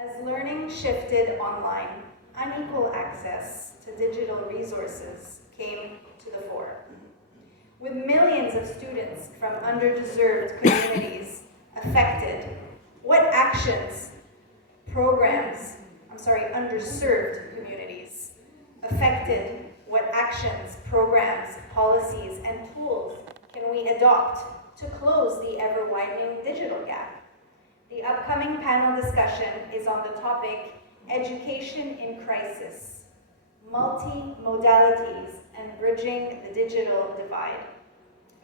As learning shifted online, unequal access to digital resources came to the fore. With millions of students from underserved communities affected, what actions, underserved communities affected, what actions, programs, policies, and tools can we adopt to close the ever-widening digital gap? The upcoming panel discussion is on the topic Education in Crisis, Multi-modalities, and Bridging the Digital Divide.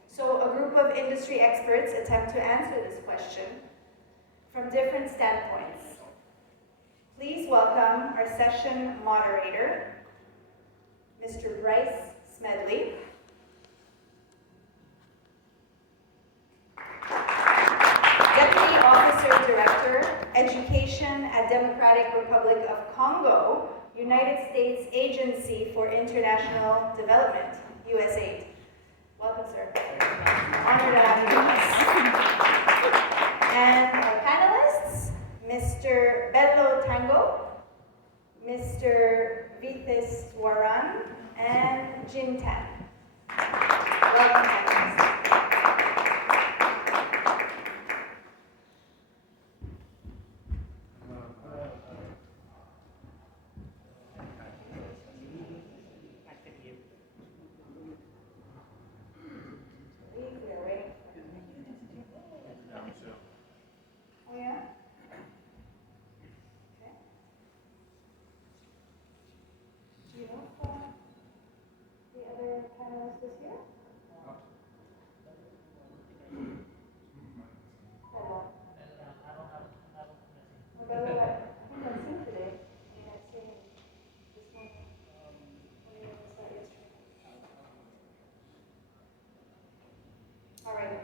So a group of industry experts attempt to answer this question from different standpoints. Please welcome our session moderator, Mr. Bryce Smedley. Deputy Officer Director, Education at Democratic Republic of Congo, United States Agency for International Development, USAID. Welcome, sir. Honored to have you with us. And our panelists, Mr. Bello Tango, Mr. Vitiswaran, and Jin Tan. Welcome, panelists.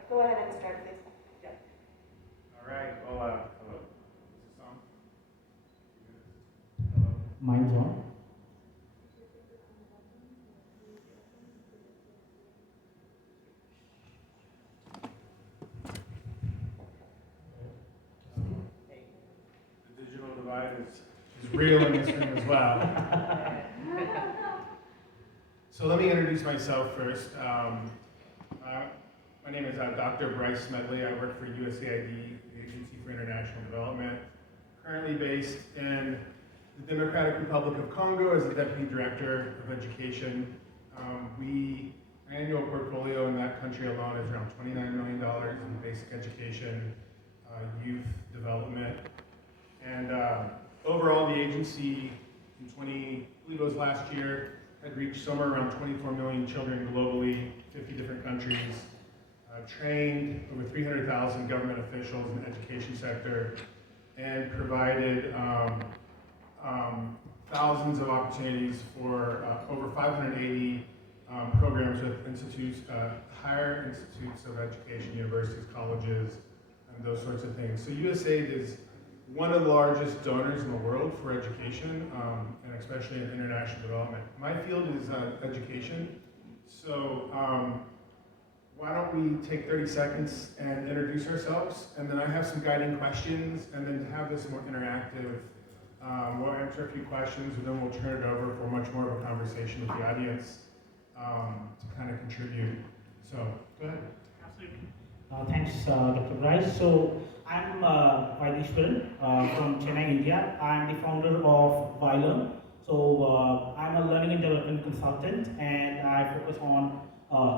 Go ahead and start, please. Yeah. All right. Well, hello. Is this on? Hello. Mine's on. The digital divide is real in this room as well. So let me introduce myself first. My name is Dr. Bryce Smedley. I work for USAID, the Agency for International Development, currently based in the Democratic Republic of Congo as the Deputy Director of Education. Our annual portfolio in that country alone is around $29 million in basic education, youth development. And overall, the agency in I believe it was last year, had reached somewhere around 24 million children globally, 50 different countries. Trained over 300,000 government officials in the education sector, and provided thousands of opportunities for over 580 programs with institutes, higher institutes of education, universities, colleges, and those sorts of things. So USAID is one of the largest donors in the world for education, and especially in international development. My field is education, so why don't we take 30 seconds and introduce ourselves, and then I have some guiding questions, and then to have this more interactive, we'll answer a few questions, and then we'll turn it over for much more of a conversation with the audience to kind of contribute. So, go ahead. Absolutely. Thanks, Dr. Bryce. So, I'm Vaidishwaran from Chennai, India. I'm the founder of Relearn. So, I'm a learning and development consultant, and I focus on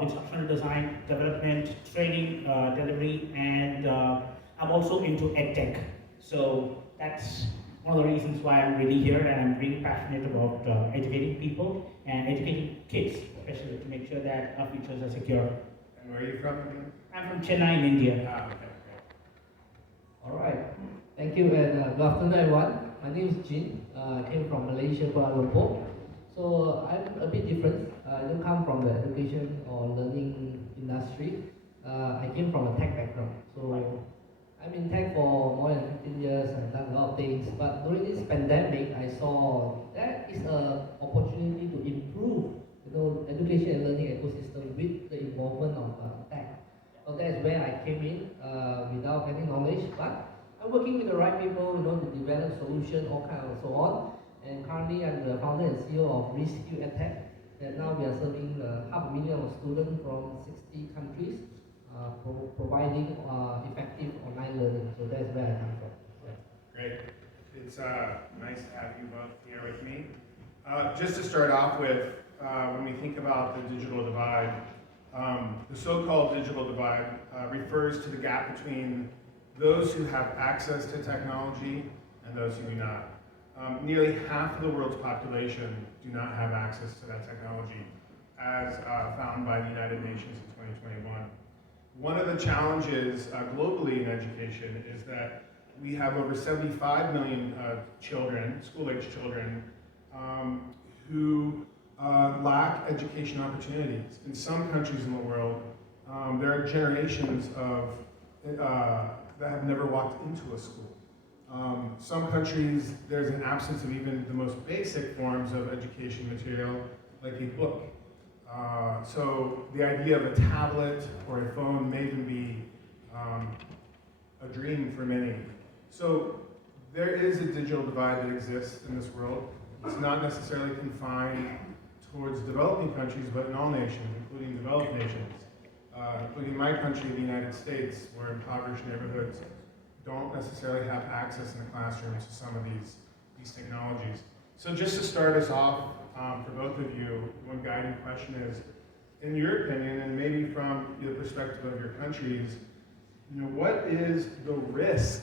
instructional design, development, training, delivery, and I'm also into EdTech. So that's one of the reasons why I'm really here, and I'm really passionate about educating people and educating kids, especially to make sure that our futures are secure. And where are you from? I'm from Chennai in India. Okay. All right. Thank you, and good afternoon, everyone. My name is Jin. I came from Malaysia, Kuala Lumpur. So I'm a bit different. I don't come from the education or learning industry. I came from a tech background. So I'm in tech for more than 15 years and done a lot of things. But during this pandemic, I saw that is an opportunity to improve, education and learning ecosystem with the involvement of tech. So that's where I came in without any knowledge. But I'm working with the right people, to develop solution, all kind of so on. And currently, I'm the founder and CEO of Rescue Attack. And now we are serving 500,000 students from 60 countries, providing effective online learning. So that's where I come from. Yeah. Great. It's nice to have you both here with me. Just to start off with, when we think about the digital divide, the so-called digital divide refers to the gap between those who have access to technology and those who do not. Nearly half of the world's population do not have access to that technology, as found by the United Nations in 2021. One of the challenges globally in education is that we have over 75 million children, school-age children, who lack education opportunities. In some countries in the world, there are generations of that have never walked into a school. Some countries, there's an absence of even the most basic forms of education material, like a book. So the idea of a tablet or a phone may even be a dream for many. So there is a digital divide that exists in this world. It's not necessarily confined towards developing countries, but in all nations, including developed nations, including my country, the United States, where impoverished neighborhoods don't necessarily have access in the classroom to some of these technologies. So just to start us off, for both of you, one guiding question is, in your opinion, and maybe from the perspective of your countries, what is the risk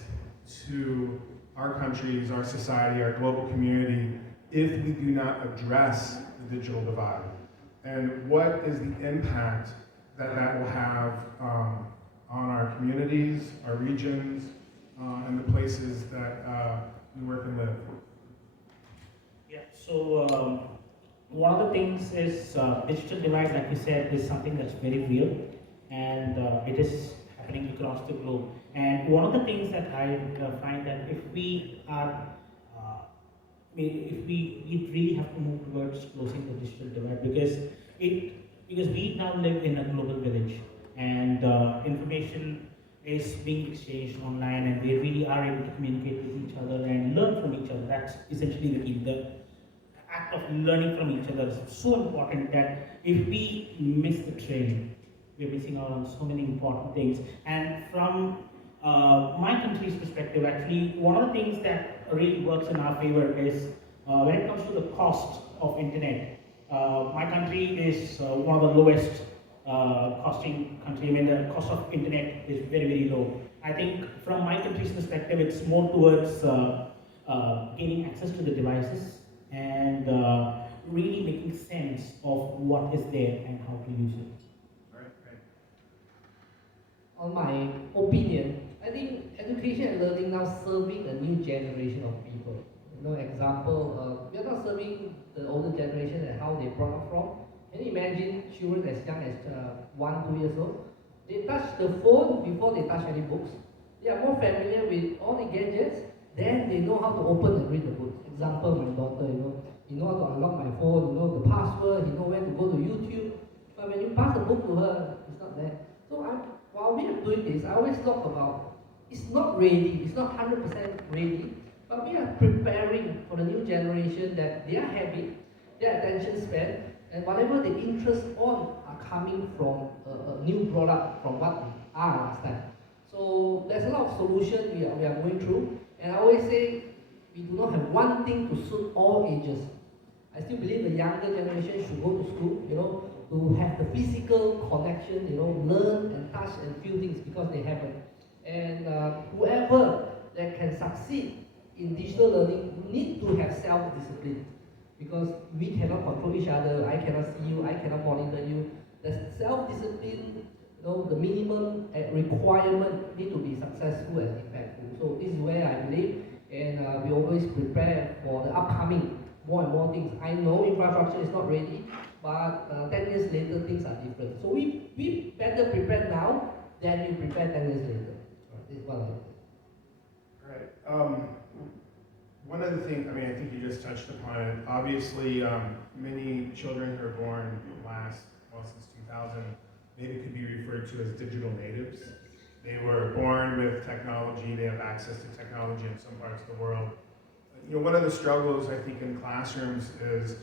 to our countries, our society, our global community, if we do not address the digital divide? And what is the impact that that will have on our communities, our regions, and the places that we work and live? Yeah, so one of the things is digital divide, like you said, is something that's very real, and it is happening across the globe. And one of the things that I find that if we really have to move towards closing the digital divide, because we now live in a global village, and information is being exchanged online, and they really are able to communicate with each other and learn from each other. That's essentially the key. The act of learning from each other is so important that if we miss the train, we're missing out on so many important things. And from my country's perspective, actually, one of the things that really works in our favor is when it comes to the cost of internet. My country is one of the lowest costing country. I mean, the cost of internet is very, very low. I think from my country's perspective, it's more towards gaining access to the devices and really making sense of what is there and how to use it. On my opinion, I think education and learning now serving a new generation of people. Example, we are not serving the older generation and how they brought up from. Can you imagine children as young as 1, 2 years old? They touch the phone before they touch any books. They are more familiar with all the gadgets, then they know how to open and read the book. Example, my daughter, he know how to unlock my phone, he know the password, he know where to go to YouTube. But when you pass the book to her, it's not there. So while we are doing this, I always talk about it's not ready, it's not 100% ready, but we are preparing for the new generation that their habit, their attention span, and whatever the interest on are coming from a new product from what we are last time. So there's a lot of solutions we are going through, and I always say we do not have one thing to suit all ages. I still believe the younger generation should go to school, to have the physical connection, learn and touch and feel things because they haven't. And whoever that can succeed in digital learning need to have self-discipline, because we cannot control each other. I cannot see you, I cannot monitor you. The self-discipline, the minimum requirement need to be successful and impactful. So this is where I believe, and we always prepare for the upcoming more and more things. I know infrastructure is not ready, but 10 years later things are different. So we better prepare now than we prepare 10 years later. This is what I think. Right. One other thing, I think you just touched upon it. Obviously, many children who are born since 2000, maybe could be referred to as digital natives. They were born with technology, they have access to technology in some parts of the world. One of the struggles I think in classrooms is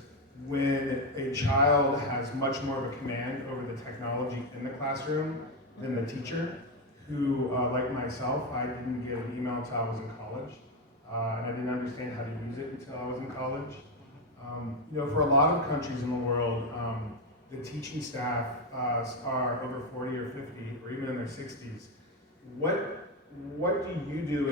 when a child has much more of a command over the technology in the classroom than the teacher, who, like myself, I didn't get an email until I was in college, and I didn't understand how to use it until I was in college. For a lot of countries in the world, the teaching staff are over 40 or 50, or even in their 60s. What do you do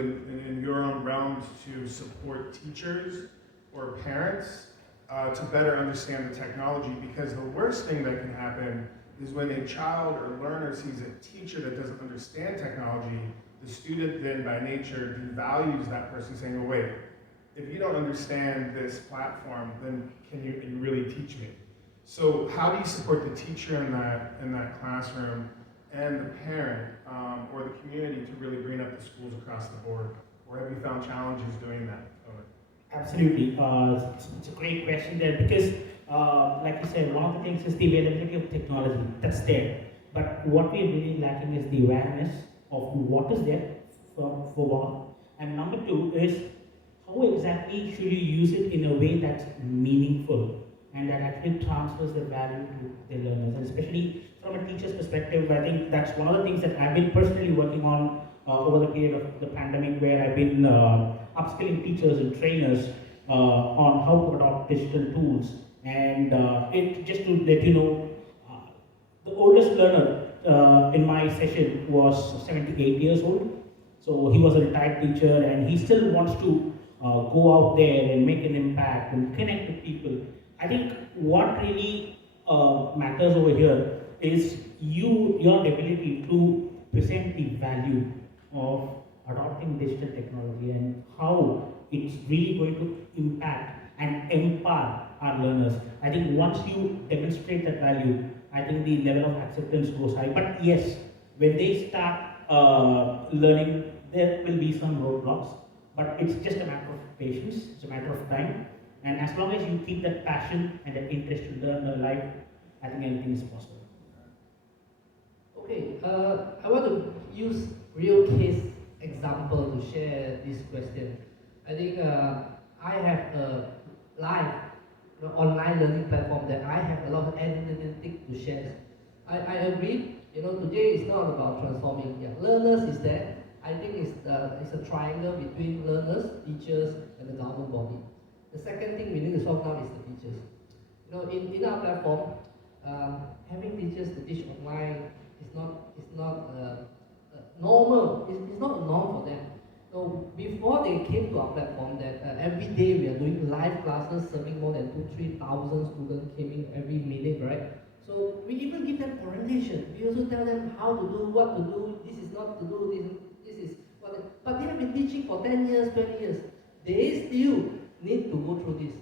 in your own realms to support teachers or parents to better understand the technology? Because the worst thing that can happen is when a child or learner sees a teacher that doesn't understand technology, the student then by nature devalues that person, saying, oh wait, if you don't understand this platform, then can you really teach me? So how do you support the teacher in that classroom and the parent or the community to really bring up the schools across the board? Or have you found challenges doing that? Absolutely. It's a great question there because, like you said, one of the things is the availability of technology. That's there. But what we're really lacking is the awareness of what is there for one. And number two is how exactly should you use it in a way that's meaningful and that actually transfers the value to the learners. And especially from a teacher's perspective, I think that's one of the things that I've been personally working on over the period of the pandemic, where I've been upskilling teachers and trainers on how to adopt digital tools. And just to let you know, the oldest learner in my session was 78 years old. So he was a retired teacher and he still wants to go out there and make an impact and connect with people. I think what really matters over here is your ability to present the value of adopting digital technology and how it's really going to impact and empower our learners. I think once you demonstrate that value, I think the level of acceptance goes high. But yes, when they start learning, there will be some roadblocks, but it's just a matter of patience, it's a matter of time. And as long as you keep that passion and that interest to learn alive, I think anything is possible. Okay, I want to use real case example to share this question. I think I have a live online learning platform that I have a lot of analytics to share. I agree, today is not about transforming. Yeah, learners is there. I think it's a triangle between learners, teachers, and the government body. The second thing we need to solve now is the teachers. In our platform, having teachers to teach online is not normal. It's not a norm for them. So before they came to our platform, that every day we are doing live classes, serving more than 2,000-3,000 students came in every minute, right? So we even give them orientation. We also tell them how to do, what to do. This is not to do. This is what. But they have been teaching for 10 years, 20 years. They still need to go through this.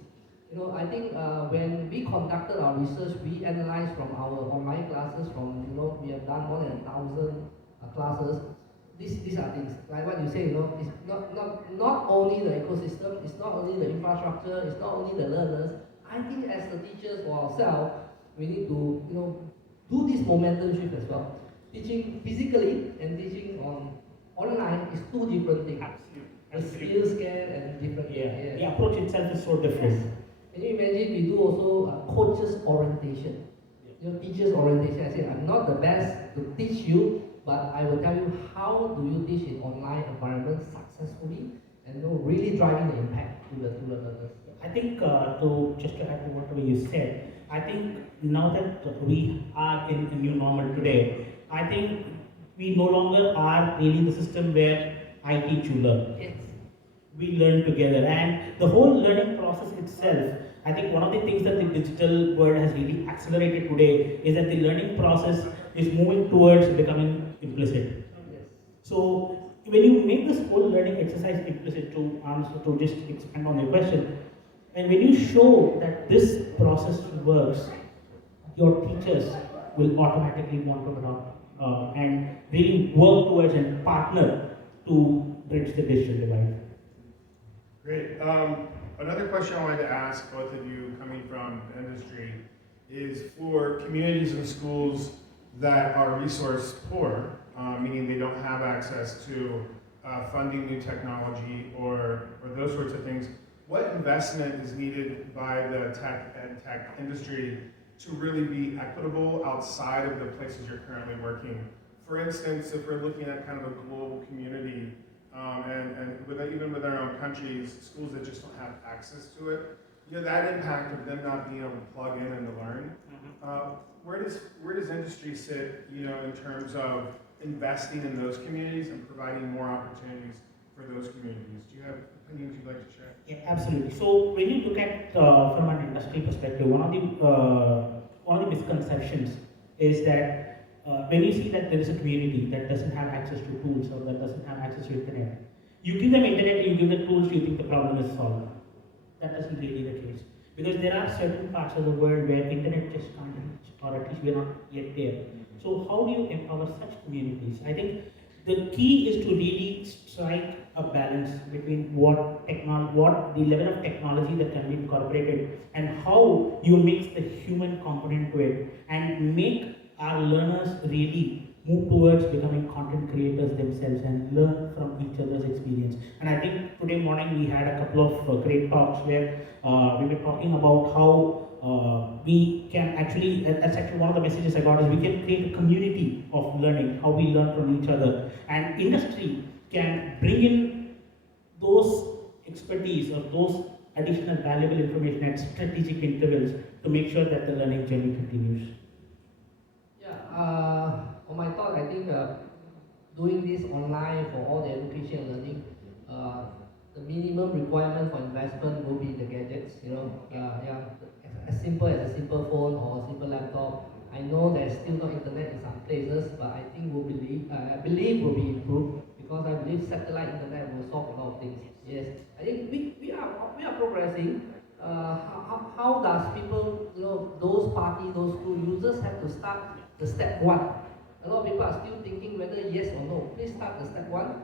I think when we conducted our research, we analyzed from our online classes. We have done more than 1,000 classes. These are things like what you say. It's not only the ecosystem, it's not only the infrastructure, it's not only the learners. I think as the teachers for ourselves, we need to do this momentum shift as well. Teaching physically and teaching online is two different things. The skill scan and different. Yeah. The approach itself is so different. Yes. Can you imagine we do also coaches orientation? Teachers orientation. I say I'm not the best to teach you, but I will tell you how do you teach in online environment successfully and really driving the impact to the learners. I think to add to whatever you said, I think now that we are in a new normal today, I think we no longer are really the system where I teach, you learn. Yes. We learn together, and the whole learning process itself, I think one of the things that the digital world has really accelerated today is that the learning process is moving towards becoming implicit. Yes. So when you make this whole learning exercise implicit, to just expand on your question, and when you show that this process works, your teachers will automatically want to adopt and really work towards and partner to bridge the digital divide. Great. Another question I wanted to ask both of you coming from the industry is for communities and schools that are resource poor meaning they don't have access to funding new technology or those sorts of things. What investment is needed by the tech industry to really be equitable outside of the places you're currently working? For instance, if we're looking at kind of a global community, even with our own countries, schools that just don't have access to it, that impact of them not being able to plug in and to learn. Where does industry sit, in terms of investing in those communities and providing more opportunities for those communities? Do you have opinions you'd like to share? Yeah, absolutely. So when you look at from an industry perspective, one of the misconceptions is that when you see that there is a community that doesn't have access to tools or that doesn't have access to internet, you give them internet, you give them tools, you think the problem is solved. That isn't really the case. Because there are certain parts of the world where internet just can't reach, or at least we're not yet there. So how do you empower such communities? I think the key is to really strike a balance between what the level of technology that can be incorporated and how you mix the human component to it and make our learners really move towards becoming content creators themselves and learn from each other's experience. And I think today morning we had a couple of great talks where we were talking about how we can actually, that's actually one of the messages I got, is we can create a community of learning, how we learn from each other. And industry can bring in those expertise or those additional valuable information at strategic intervals to make sure that the learning journey continues. On my thought, I think doing this online for all the education and learning, the minimum requirement for investment will be the gadgets. As simple as a simple phone or a simple laptop. I know there's still no internet in some places, but I think I believe will be improved, because I believe satellite internet will solve a lot of things. Yes, I think we are progressing. How does people, those parties, those school users have to start the step one? A lot of people are still thinking whether yes or no. Please start the step one.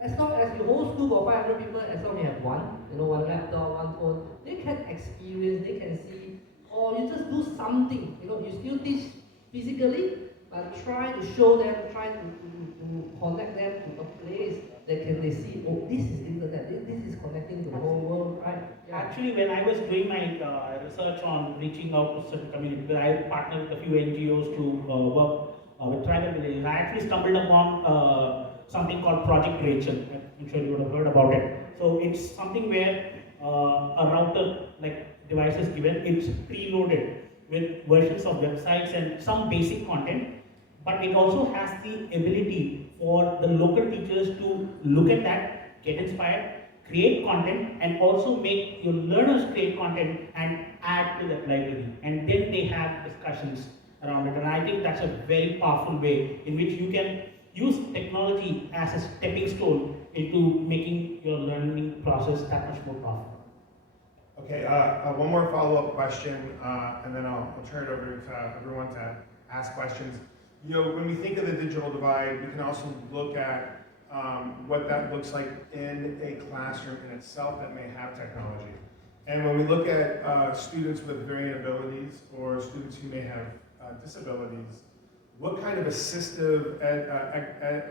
As long as your whole school got 500 people, as long as you have one laptop, one phone, they can experience, they can see, or you just do something. You still teach physically, but try to show them, try to connect them to a place that they see, oh, this is internet, this is connecting to the whole world, right? Yeah. Actually, when I was doing my research on reaching out to certain communities, where I partnered with a few NGOs to work with tribal villages, I actually stumbled upon something called Project Rachel. I'm sure you would have heard about it. So it's something where a router like device is given, it's preloaded with versions of websites and some basic content, but it also has the ability for the local teachers to look at that, get inspired, create content, and also make your learners create content and add to that library. And then they have discussions around it. And I think that's a very powerful way in which you can use technology as a stepping stone into making your learning process that much more powerful. Okay, one more follow-up question, and then I'll turn it over to everyone to ask questions. When we think of the digital divide, we can also look at what that looks like in a classroom in itself that may have technology. And when we look at students with varying abilities or students who may have disabilities, what kind of assistive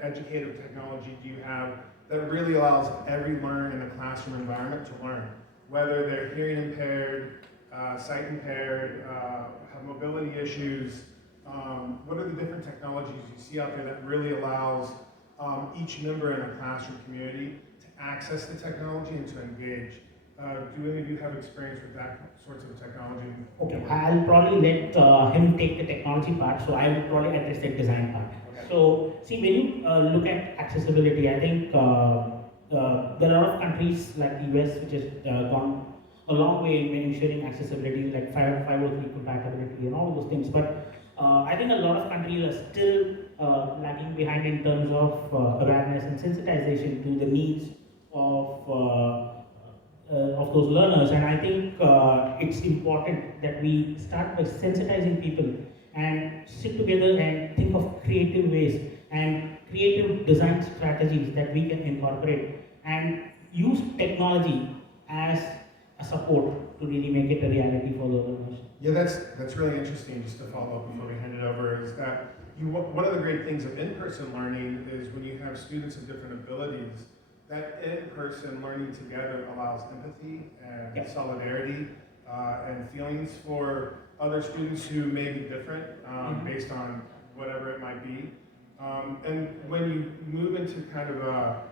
educative technology do you have that really allows every learner in the classroom environment to learn? Whether they're hearing impaired, sight impaired, have mobility issues, what are the different technologies you see out there that really allows each member in a classroom community to access the technology and to engage? Do any of you have experience with that sorts of technology? Okay, I'll probably let him take the technology part, so I will probably address the design part. Okay. So, see, when you look at accessibility, I think there are a lot of countries like the US which has gone a long way in ensuring accessibility, like 503 compatibility and all those things. But I think a lot of countries are still lagging behind in terms of awareness and sensitization to the needs of those learners. And I think it's important that we start by sensitizing people and sit together and think of creative ways and creative design strategies that we can incorporate and use technology as a support to really make it a reality for the learners. Yeah, that's really interesting. Just to follow up before we hand it over, is that one of the great things of in-person learning is when you have students of different abilities, that in-person learning together allows empathy and solidarity and feelings for other students who may be different based on whatever it might be. And when you move into kind of a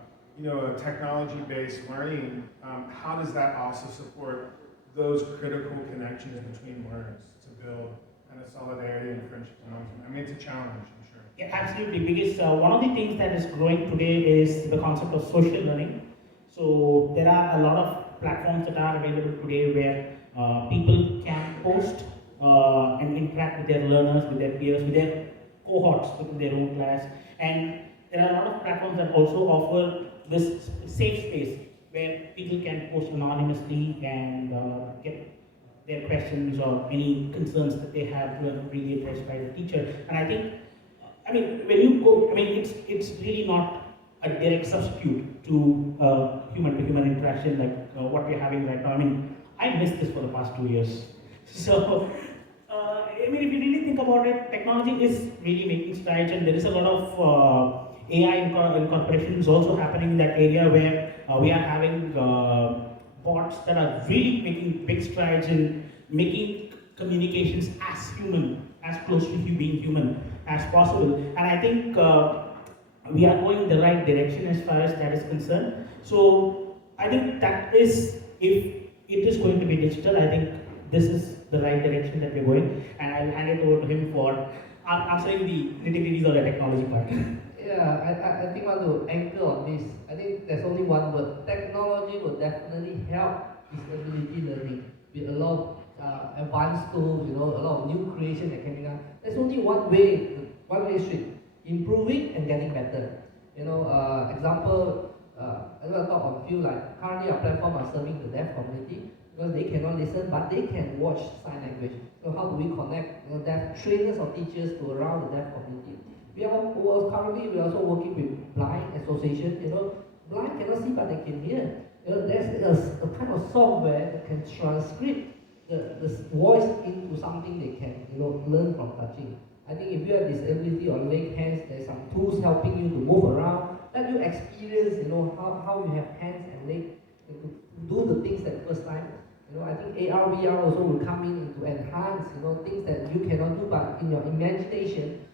technology-based learning, how does that also support those critical connections between learners to build kind of solidarity and friendship amongst them? I mean, it's a challenge, I'm sure. Yeah, absolutely. Because one of the things that is growing today is the concept of social learning. So there are a lot of platforms that are available today where people can post and interact with their learners, with their peers, with their cohorts within their own class. And there are a lot of platforms that also offer this safe space where people can post anonymously and get their questions or any concerns that they have really addressed by the teacher. And I think, when you go, it's really not a direct substitute to human-to-human interaction like what we're having right now. I missed this for the past 2 years. So, if you really think about it, technology is really making strides, and there is a lot of AI incorporation is also happening in that area where we are having bots that are really making big strides in making communications as human, as close to being human as possible. And I think we are going in the right direction as far as that is concerned. So I think that is, if it is going to be digital, I think this is the right direction that we're going. And I'll hand it over to him for answering the nitty-gritties of the technology part. Yeah, I think I want to anchor on this. I think there's only one word. Technology will definitely help disability learning with a lot of advanced tools, a lot of new creation that can be done. There's only one way street. Improving and getting better. Example, I want to talk on a few, like currently our platform are serving the deaf community because they cannot listen, but they can watch sign language. So how do we connect deaf trainers or teachers to around the deaf community? Currently we are also working with blind association. Blind cannot see but they can hear. There's a kind of software that can transcript the voice into something they can learn from touching. I think if you have disability or leg hands, there's some tools helping you to move around, let you experience how you have hands and legs to do the things that first time. I think AR, VR also will come in to enhance things that you cannot do, but in your imagination.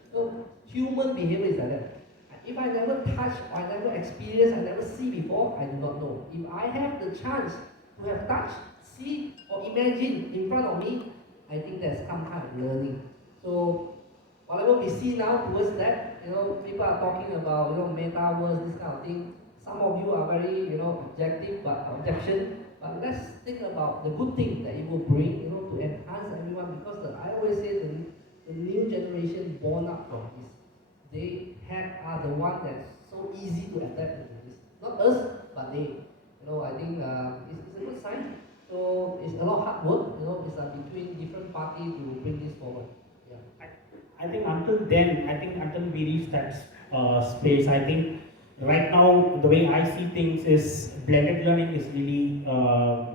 Human behavior is like that. If I never touch, or I never experience, I never see before, I do not know. If I have the chance to have touch, see, or imagine in front of me, I think there's some kind of learning. So whatever we see now towards that, people are talking about metaverse, this kind of thing. Some of you are very objective, but But let's think about the good thing that it will bring, to enhance everyone. Because I always say the new generation born up from this, they are the one that's so easy to adapt into this. Not us, but they. I think it's a good sign. So it's a lot of hard work. It's between different parties to bring this forward. Yeah. I think until we reach that space, I think right now the way I see things is blended learning is really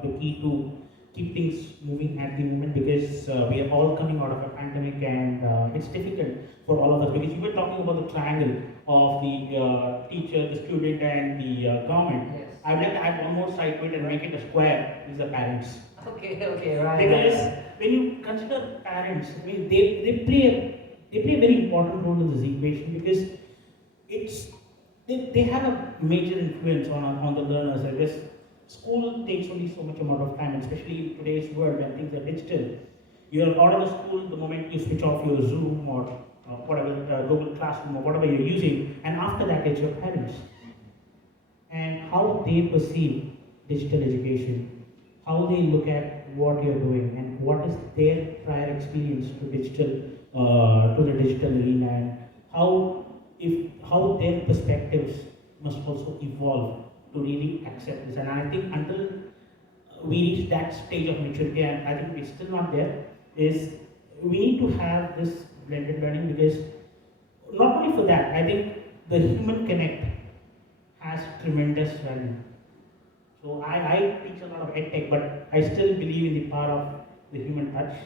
the key to keep things moving at the moment, because we are all coming out of a pandemic, and it's difficult for all of us, because you were talking about the triangle of the teacher, the student, and the government. Yes. I would like to add one more side to it and make it a square, is the parents. Okay, right. Because when you consider parents, they play a very important role in this equation, because they have a major influence on the learners. I guess school takes only so much amount of time, especially in today's world when things are digital. You're out of the school the moment you switch off your Zoom or whatever, Google Classroom or whatever you're using, and after that it's your parents. And how they perceive digital education, how they look at what you're doing, and what is their prior experience to the digital arena, and how their perspectives must also evolve to really accept this. And I think until we reach that stage of maturity, and I think we're still not there, is we need to have this blended learning, because not only for that, I think the human connect has tremendous value. So I teach a lot of edtech, but I still believe in the power of the human touch.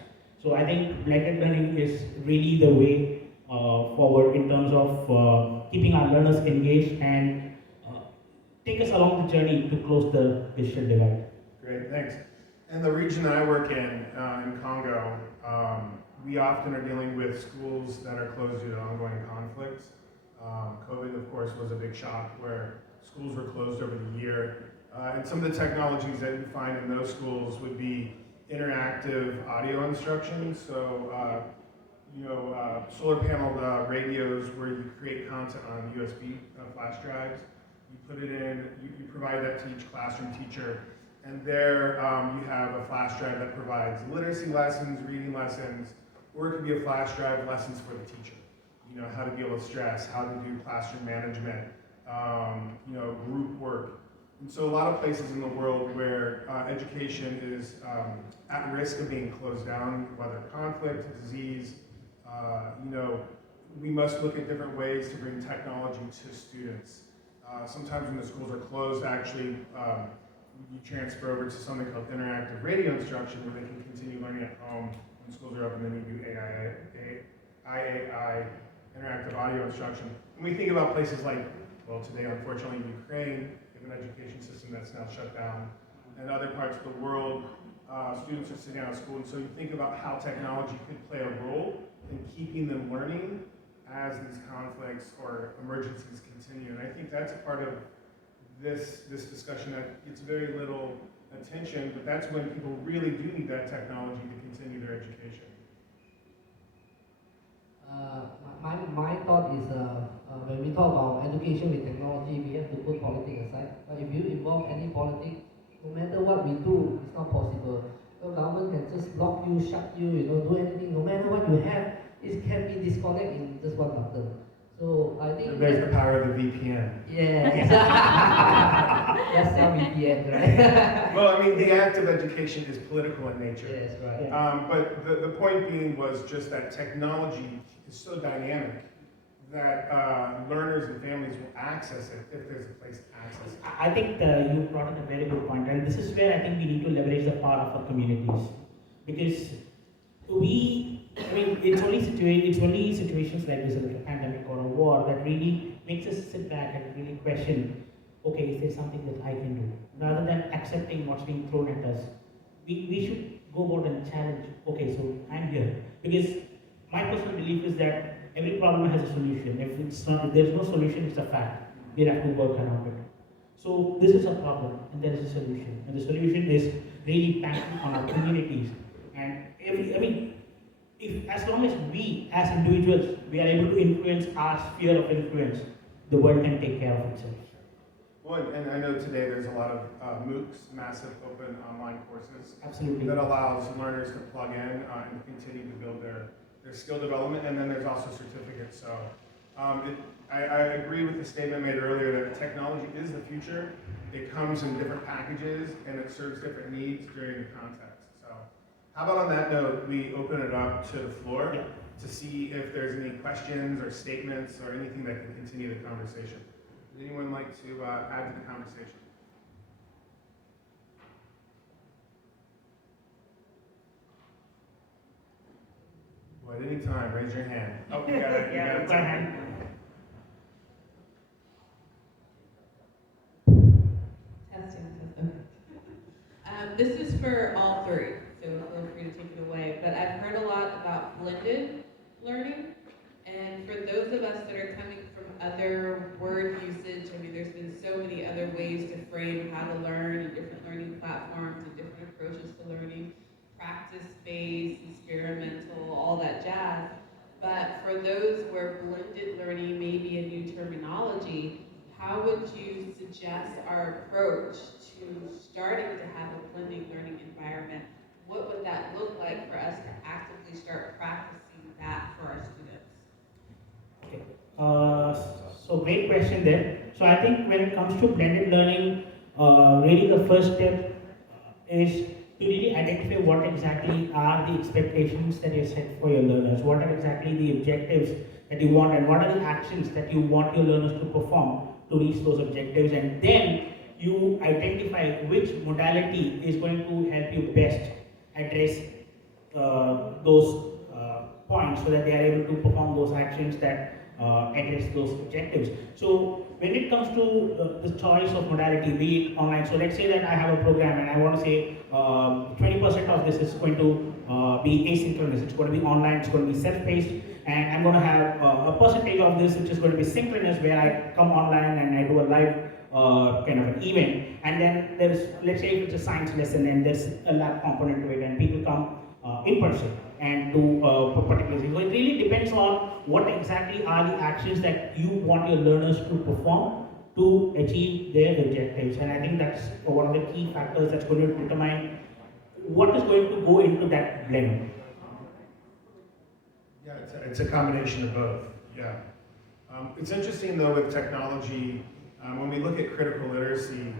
So I think blended learning is really the way forward in terms of keeping our learners engaged and take us along the journey to close the digital divide. Great, thanks. In the region I work in Congo, we often are dealing with schools that are closed due to ongoing conflicts. COVID, of course, was a big shock where schools were closed over the year. And some of the technologies that you find in those schools would be interactive audio instruction. So, solar paneled radios where you create content on USB flash drives. You put it in, you provide that to each classroom teacher. And there you have a flash drive that provides literacy lessons, reading lessons, or it could be a flash drive lessons for the teacher. You know, how to deal with stress, how to do classroom management, group work. And so a lot of places in the world where education is at risk of being closed down, whether conflict, disease, we must look at different ways to bring technology to students. Sometimes when the schools are closed, actually, you transfer over to something called interactive radio instruction where they can continue learning at home when schools are open. Then you do IAI, interactive audio instruction. And we think about places like, well, today, unfortunately, Ukraine, we have an education system that's now shut down. And other parts of the world, students are sitting out of school. And so you think about how technology could play a role in keeping them learning as these conflicts or emergencies continue. And I think that's a part of this discussion that gets very little attention, but that's when people really do need that technology to continue their education. My thought is when we talk about education with technology, we have to put politics aside. But if you involve any politics, no matter what we do, it's not possible. The government can just block you, shut you, do anything. No matter what you have, it can be disconnected in just one button. So I think there's the power of the VPN. Yes. That's the VPN, right? Well, I mean, the act of education is political in nature. Yes, right. But the point being was just that technology is so dynamic that learners and families will access it if there's a place to access it. I think you brought up a very good point, and this is where I think we need to leverage the power of our communities, because it's only situations like this, like a pandemic or a war, that really makes us sit back and really question, okay, is there something that I can do? Rather than accepting what's being thrown at us, we should go about and challenge, okay, so I'm here. Because my personal belief is that every problem has a solution. If there's no solution, it's a fact. We have to work around it. So this is a problem, and there is a solution. And the solution is really banking on our communities. And if as long as we, as individuals, we are able to influence our sphere of influence, the world can take care of itself. Well, and I know today there's a lot of MOOCs, massive open online courses. Absolutely. That allows learners to plug in and continue to build their skill development, and then there's also certificates. So I agree with the statement made earlier that technology is the future. It comes in different packages, and it serves different needs during the context. How about on that note, we open it up to the floor to see if there's any questions or statements or anything that can continue the conversation. Would anyone like to add to the conversation? Well, at any time, raise your hand. Oh, you got it. Yeah, raise my hand. Testing. This is for all three, so feel free to take it away. But I've heard a lot about blended learning, and for those of us that are coming from other word usage, there's been so many other ways to frame how to learn and different learning platforms and different approaches to learning, practice-based, experimental, all that jazz. But for those where blended learning may be a new terminology, how would you suggest our approach to starting to have a blended learning environment? What would that look like for us to actively start practicing that for our students? Okay. So great question there. So I think when it comes to blended learning, really the first step is to really identify what exactly are the expectations that you set for your learners, what are exactly the objectives that you want, and what are the actions that you want your learners to perform to reach those objectives, and then you identify which modality is going to help you best address those points so that they are able to perform those actions that address those objectives. So when it comes to the choice of modality, be it online, so let's say that I have a program and I want to say 20% of this is going to be asynchronous, it's going to be online, it's going to be self-paced, and I'm going to have a percentage of this which is going to be synchronous, where I come online and I do a live kind of an event, and then there is, let's say if it's a science lesson and there's a lab component to it and people come in person and do a particular thing. So it really depends on what exactly are the actions that you want your learners to perform to achieve their objectives, and I think that's one of the key factors that's going to determine what is going to go into that blend. Yeah, it's a combination of both. Yeah. It's interesting though with technology, when we look at critical literacy,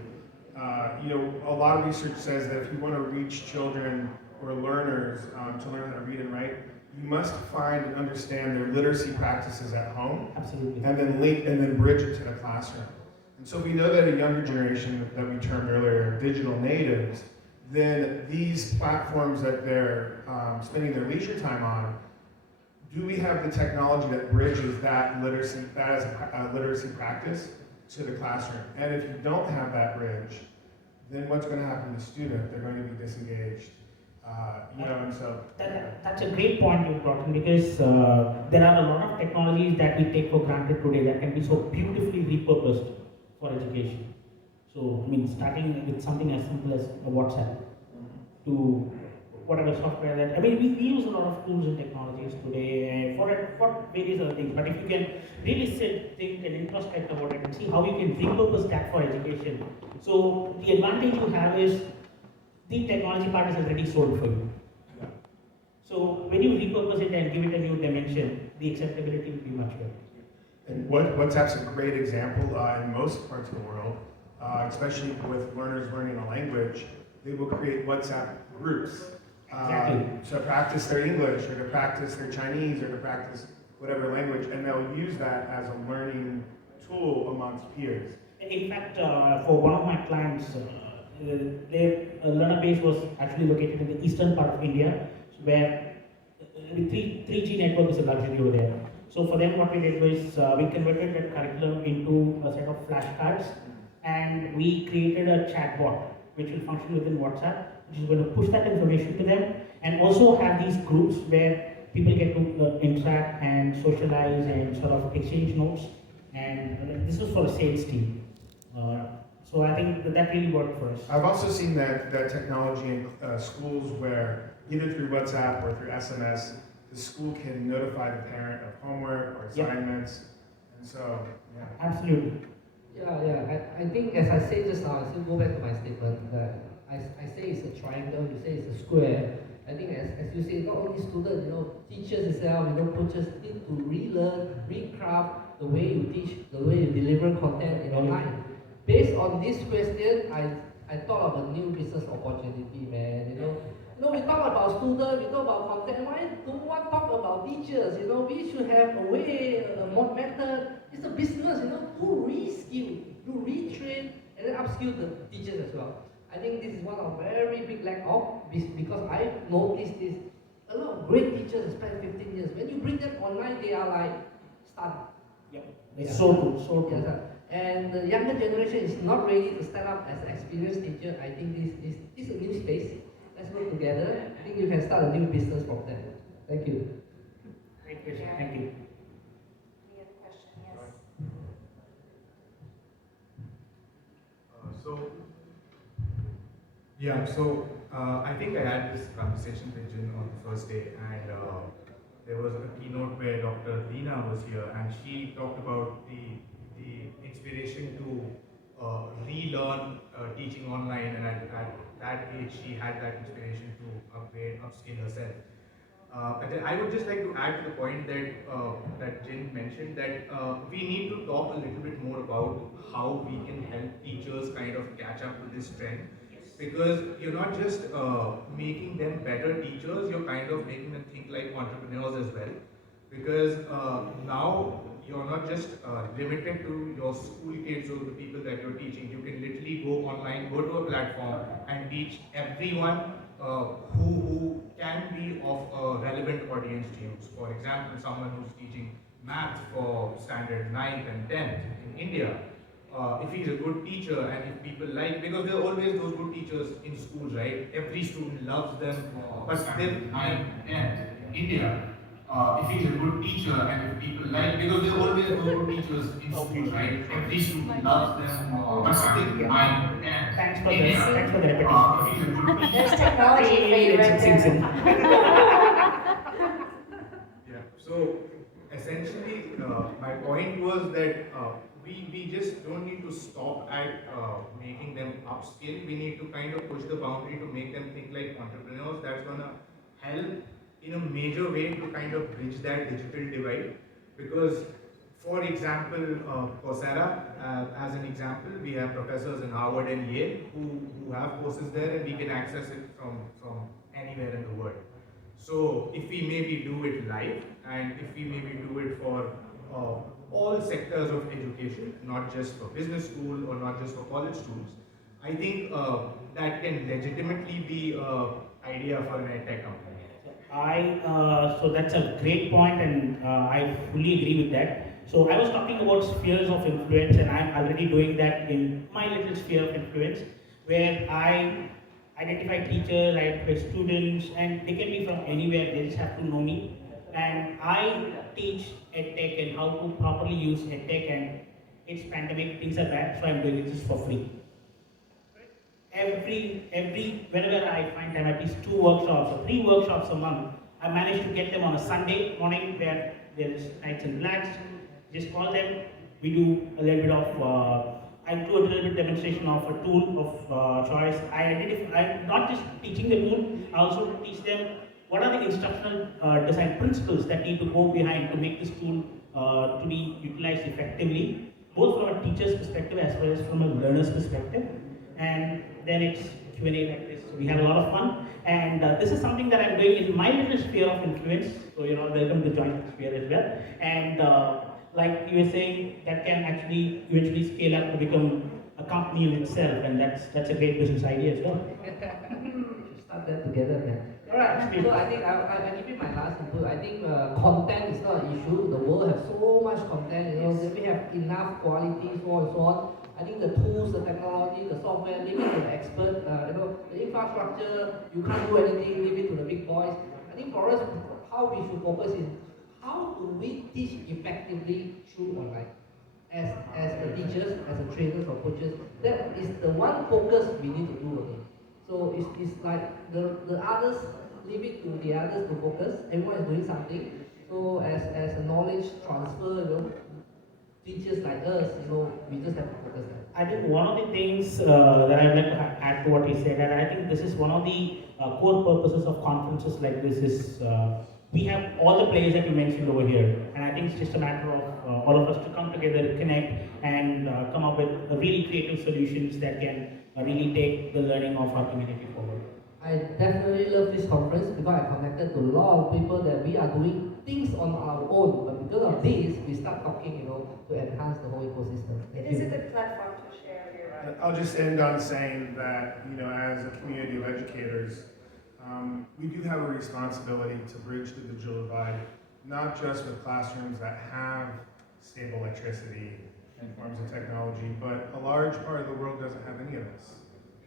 a lot of research says that if you want to reach children or learners to learn how to read and write, you must find and understand their literacy practices at home. Absolutely. And then bridge it to the classroom. And so we know that a younger generation that we termed earlier digital natives, then these platforms that they're spending their leisure time on, do we have the technology that bridges that as a literacy practice to the classroom? And if you don't have that bridge, then what's going to happen to the student? They're going to be disengaged. And so that's a great point you brought in, because there are a lot of technologies that we take for granted today that can be so beautifully repurposed for education. So, I mean, starting with something as simple as a WhatsApp to whatever software that, I mean, we use a lot of tools and technologies today for various other things, but if you can really sit, think and introspect about it and see how you can repurpose that for education. So the advantage you have is the technology part is already sold for you. yeah. So when you repurpose it and give it a new dimension, the acceptability will be much better. And WhatsApp's a great example in most parts of the world, especially with learners learning a language. They will create WhatsApp groups to practice their English or to practice their Chinese or to practice whatever language, and they'll use that as a learning tool amongst peers. In fact, for one of my clients, their learner base was actually located in the eastern part of India, where 3G network is a luxury over there. So for them, what we did was we converted that curriculum into a set of flashcards, and we created a chatbot which will function within WhatsApp, which is going to push that information to them, and also have these groups where people get to interact and socialize and sort of exchange notes. And this was for a sales team. So I think that really worked for us. I've also seen that technology in schools where either through WhatsApp or through SMS, the school can notify the parent of homework or assignments. Yep. And so, yeah. Absolutely. Yeah. I think as I said just now, I still go back to my statement that I say it's a triangle, you say it's a square. I think as you say, not only students, teachers itself, coaches need to relearn, recraft the way you teach, the way you deliver content in online. Based on this question, I thought of a new business opportunity, man. We talk about students, we talk about content. Why don't one talk about teachers? We should have a way, a more method. It's a business, to reskill, to retrain, and then upskill the teachers as well. I think this is one of very big lack of, because I noticed this. A lot of great teachers spend 15 years. When you bring them online, they are like stunned. Yep. It's so good, so good. Yes, and the younger generation is not ready to stand up as an experienced teacher. I think this is a new space. Let's work together. I think you can start a new business from there. Thank you. Great question. Thank you. Any other question? Yes. I think I had this conversation with Jin on the first day, and there was a keynote where Dr. Leena was here, and she talked about the inspiration to relearn teaching online, and at that age she had that inspiration to upskill herself. But then I would just like to add to the point that Jin mentioned, that we need to talk a little bit more about how we can help teachers kind of catch up to this trend. Because you're not just making them better teachers, you're kind of making them think like entrepreneurs as well. Because now you're not just limited to your school kids or the people that you're teaching. You can literally go online, go to a platform and teach everyone who can be of a relevant audience to use. For example, someone who's teaching math for standard 9th and 10th in India, if he's a good teacher and if people like, because there are always those good teachers in schools, right? Every student loves them, but still 9th and 10th in India, if he's a good teacher and if people like, because there are always those good teachers in schools, right? Every student loves them, but still 9th and 10th. Thanks for the repetition. If he's a good teacher. There's technology for you right there. Yeah. So essentially, my point was that we just don't need to stop at making them upskill. We need to kind of push the boundary to make them think like entrepreneurs. That's gonna help in a major way to kind of bridge that digital divide. Because, for example, Coursera, as an example, we have professors in Harvard and Yale who have courses there, and we can access it from anywhere in the world. So if we maybe do it live, and if we maybe do it for all sectors of education, not just for business school or not just for college students, I think that can legitimately be an idea for an edtech company. So that's a great point, and I fully agree with that. So I was talking about spheres of influence, and I'm already doing that in my little sphere of influence, where I identify teachers, I identify students, and they can be from anywhere, they just have to know me. And I teach edtech and how to properly use edtech, and it's pandemic, things are bad, so I'm doing it just for free. Whenever I find time, at least 2 workshops or 3 workshops a month, I manage to get them on a Sunday morning where there is nights and relaxed. Just call them. We do a little bit of, I do a little bit demonstration of a tool of choice. I'm not just teaching the tool, I also teach them what are the instructional design principles that need to go behind to make this tool to be utilized effectively, both from a teacher's perspective as well as from a learner's perspective. And then it's Q&A like this. So we have a lot of fun. And this is something that I'm doing in my little sphere of influence. So you're all welcome to join the sphere as well. And like you were saying, that can actually eventually scale up to become a company in itself. And that's a great business idea as well. We should start that together, man. Alright, so I think I'll give you my last input. I think content is not an issue. The world has so much content, we have enough quality, so on and so on. I think the tools, the technology, the software, leave it to the expert. The infrastructure, you can't do anything, leave it to the big boys. I think for us, how we should focus is how do we teach effectively through online? As the teachers, as the trainers or coaches, that is the one focus we need to do again. So it's like the others, leave it to the others to focus. Everyone is doing something. So as a knowledge transfer, teachers like us, we just have to focus that. I think one of the things that I would like to add to what you said, and I think this is one of the core purposes of conferences like this is we have all the players that you mentioned over here, and I think it's just a matter of all of us to come together, connect, and come up with really creative solutions that can really take the learning of our community forward. I definitely love this conference because I connected to a lot of people that we are doing things on our own, but because of this, we start talking, to enhance the whole ecosystem. It is a good platform to share your. I'll just end on saying that, as a community of educators, we do have a responsibility to bridge the digital divide, not just with classrooms that have stable electricity and forms of technology, but a large part of the world doesn't have any of this.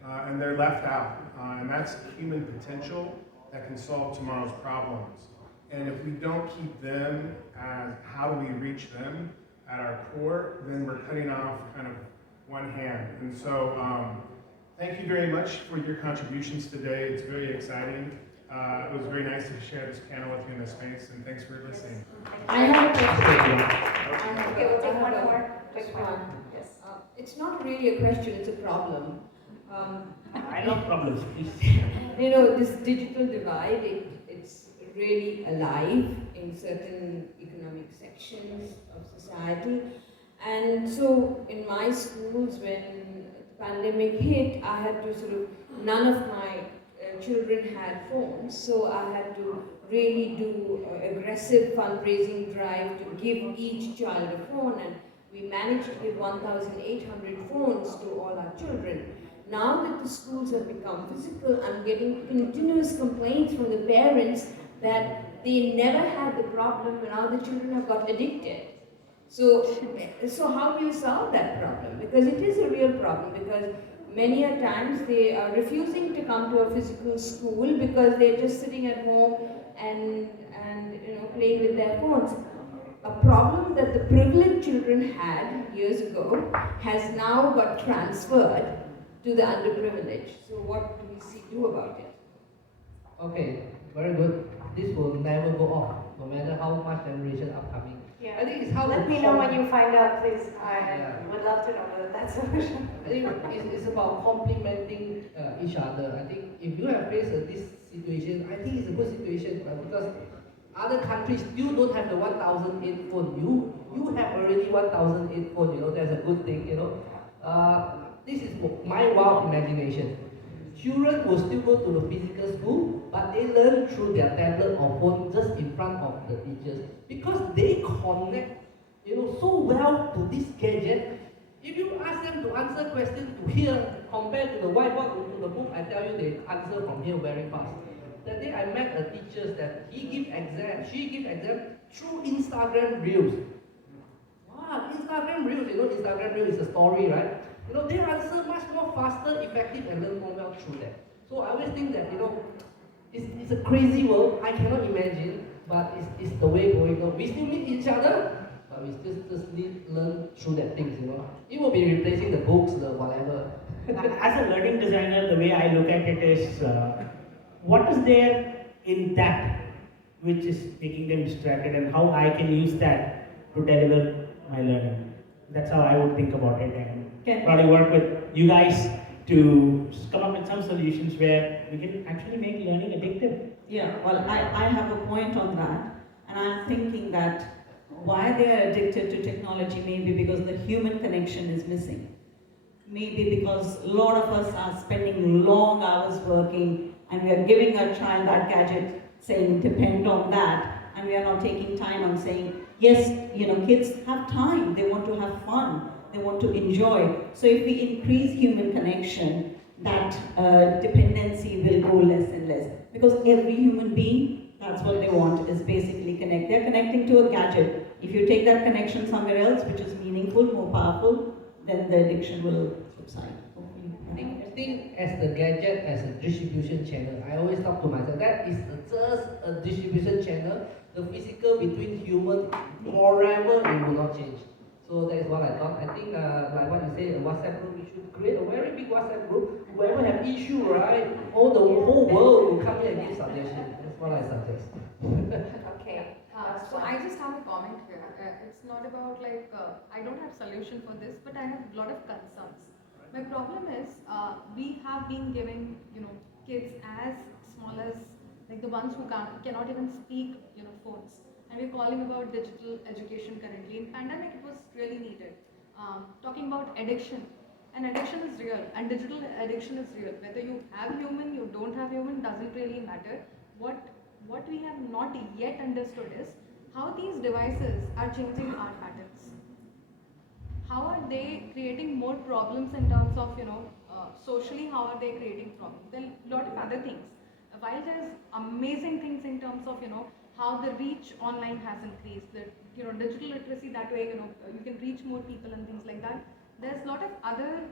And they're left out. And that's human potential that can solve tomorrow's problems. And if we don't keep them as how do we reach them at our core, then we're cutting off kind of one hand. And so thank you very much for your contributions today. It's very exciting. It was very nice to share this panel with you in this space, and thanks for listening. I have a question. Okay, we'll take one more quick one. Yes. It's not really a question, it's a problem. I love problems, please. This digital divide, it's really alive in certain economic sections of society. And so in my schools, when the pandemic hit, I had to none of my children had phones, so I had to really do an aggressive fundraising drive to give each child a phone, and we managed to give 1,800 phones to all our children. Now that the schools have become physical, I'm getting continuous complaints from the parents that they never had the problem, and now the children have got addicted. So how do you solve that problem? Because it is a real problem, because many a times they are refusing to come to a physical school because they're just sitting at home and playing with their phones. A problem that the privileged children had years ago has now got transferred to the underprivileged. So what do we do about it? Okay, very good. This will never go off, no matter how much generation upcoming. Yeah. I think it's how Let to me know when you find out, please. I Yeah. would love to know that solution. I think it's about complementing each other. I think if you have faced this situation, I think it's a good situation because other countries still don't have the 1008 phone. You have already 1008 phone. That's a good thing. This is my wild imagination. Children will still go to the physical school, but they learn through their tablet or phone just in front of the teachers because they connect, so well to this gadget. If you ask them to answer questions to here compared to the whiteboard to the book, I tell you they answer from here very fast. That day I met a teacher that he give exam, she give exam through Instagram Reels. Wow, Instagram Reels, Instagram Reels is a story, right? They answer much more faster, effective, and learn more well through that. So I always think that, it's a crazy world, I cannot imagine, but it's the way going on. We still meet each other, but we still just need to learn through that things, It will be replacing the books, the whatever. As a learning designer, the way I look at it is, what is there in that which is making them distracted, and how I can use that to deliver my learning. That's how I would think about it, and probably work with you guys to come up with some solutions where we can actually make learning addictive. Yeah, well, I have a point on that, and I'm thinking that why they are addicted to technology may be because the human connection is missing. Maybe because a lot of us are spending long hours working and we are giving our child that gadget saying depend on that, and we are not taking time on saying, yes, kids have time, they want to have fun, they want to enjoy. So if we increase human connection, that dependency will go less and less. Because every human being, that's what they want, is basically connect. They're connecting to a gadget. If you take that connection somewhere else, which is meaningful, more powerful, then the addiction will subside. I think as the gadget, as a distribution channel, I always talk to myself, that is just a distribution channel. The physical between humans, forever it will not change. So that is what I thought. I think like what you say, a WhatsApp group, we should create a very big WhatsApp group. Whoever have issue, right, the whole world will come here and give suggestions. That's what I suggest. Okay. So I just have a comment here. It's not about I don't have solution for this, but I have a lot of concerns. My problem is we have been giving kids as small as the ones who cannot even speak phones, and we're calling about digital education currently. In pandemic, it was really needed. Talking about addiction, and addiction is real, and digital addiction is real. Whether you have human, you don't have human, doesn't really matter. What we have not yet understood is how these devices are changing our patterns. How are they creating more problems in terms of, socially, how are they creating problems? There are a lot of other things. While there's amazing things in terms of, how the reach online has increased, the, digital literacy, that way, you can reach more people and things like that. There's a lot of other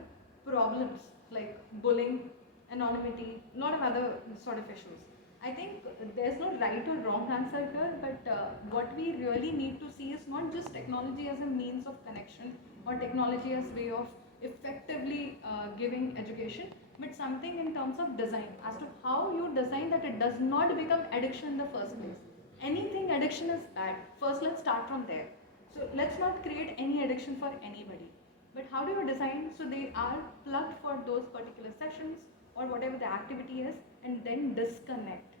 problems like bullying, anonymity, a lot of other sort of issues. I think there's no right or wrong answer here, but what we really need to see is not just technology as a means of connection or technology as way of effectively giving education, but something in terms of design, as to how you design that it does not become addiction in the first place. Anything addiction is bad. First, let's start from there. So let's not create any addiction for anybody. But how do you design so they are plugged for those particular sessions or whatever the activity is, and then disconnect?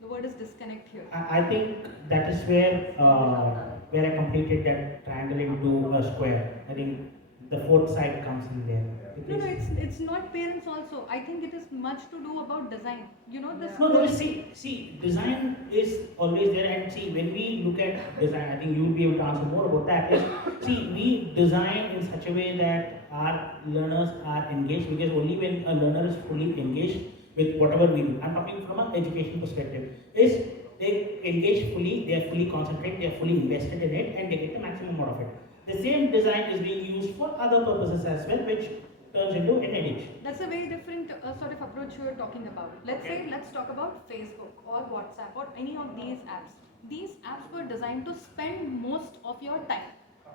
The word is disconnect here. I think that is where I completed that triangle into a square. I think the fourth side comes in there. No, no, it's not parents also. I think it is much to do about design. You know, this. No, no, see, design is always there, and see, when we look at design, I think you'll be able to answer more about that. See, we design in such a way that our learners are engaged, because only when a learner is fully engaged with whatever we do, I'm talking from an education perspective, is they engage fully, they are fully concentrated, they are fully invested in it, and they get the maximum out of it. The same design is being used for other purposes as well, which turns into an edge. That's a very different sort of approach you are talking about. Let's talk about Facebook or WhatsApp or any of these apps. These apps were designed to spend most of your time.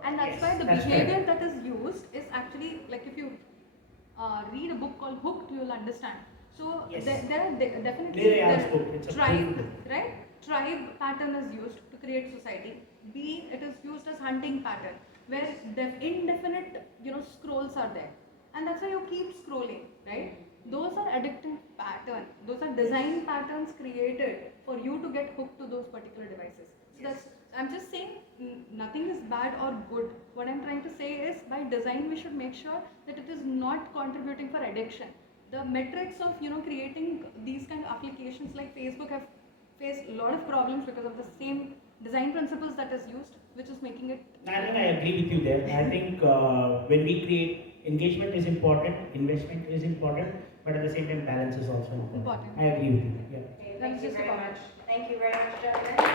And that's why the behavior that is used is actually, like if you read a book called Hooked, you'll understand. So there are definitely tribe, right? Tribe pattern is used to create society. B, it is used as hunting pattern, where indefinite scrolls are there. And that's why you keep scrolling, right? Those are addictive patterns. Those are design patterns created for you to get hooked to those particular devices. So I'm just saying nothing is bad or good. What I'm trying to say is, by design we should make sure that it is not contributing for addiction. The metrics of creating these kind of applications like Facebook have faced a lot of problems because of the same design principles that is used, which is making it. I think I agree with you there. I think when we create, engagement is important, investment is important, but at the same time balance is also important. I agree with you. Yeah. Okay, thank you very much. Thank you very much, gentlemen.